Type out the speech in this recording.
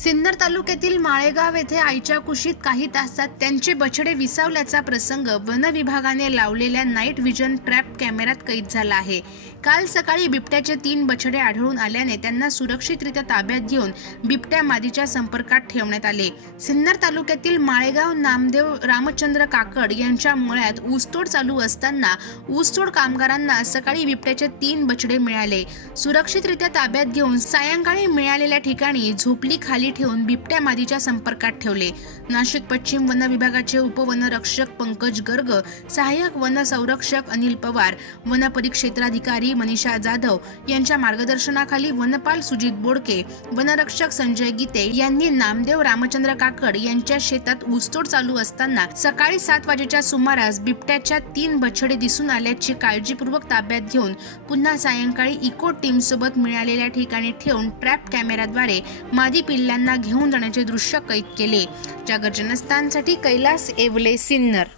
सिन्नर तालुक्यातील माळेगाव येथे आईच्या कुशीत काही तासात त्यांचे बछडे विसावल्याचा प्रसंग वन विभागाने लावलेल्या नाईट व्हिजन ट्रॅप कॅमेऱ्यात कैद झाला आहे. काल सकाळी बिबट्याचे तीन बछडे आढळून आल्याने त्यांना सुरक्षितरित्या ताब्यात घेऊन बिबट्या मादीच्या संपर्कात ठेवण्यात आले. सिन्नर तालुक्यातील माळेगाव नामदेव रामचंद्र काकड यांच्या मळ्यात ऊसतोड चालू असताना ऊसतोड कामगारांना सकाळी बिबट्याचे तीन बछडे मिळाले. सुरक्षितरित्या ताब्यात घेऊन सायंकाळी मिळालेल्या ठिकाणी झोपली खाली ठेवून बिबट्या मादीच्या संपर्कात ठेवले. नाशिक पश्चिम वन विभागाचे उपवनरक्षक पंकज गर्ग सहाय्यक वन संरक्षक अनिल पवार वन परिक्षेत्राधिकारी मनीषा जाधव यांच्या मार्गदर्शनाखाली वनपाल सुजित बोडके वनरक्षक संजय गीते यांनी नामदेव रामचंद्र काकड यांच्या शेतात ऊसतोड चालू असताना सकाळी सात वाजेच्या सुमारास बिबट्याच्या तीन बछडे दिसून आल्याची काळजीपूर्वक ताब्यात घेऊन पुन्हा सायंकाळी इको टीम सोबत मिळालेल्या ठिकाणी ठेवून ट्रॅप कॅमेऱ्याद्वारे मादी पिल्लांना घेऊन जाण्याचे दृश्य कैद केले. ज्या गर्जनस्थानसाठी कैलास येवले सिन्नर.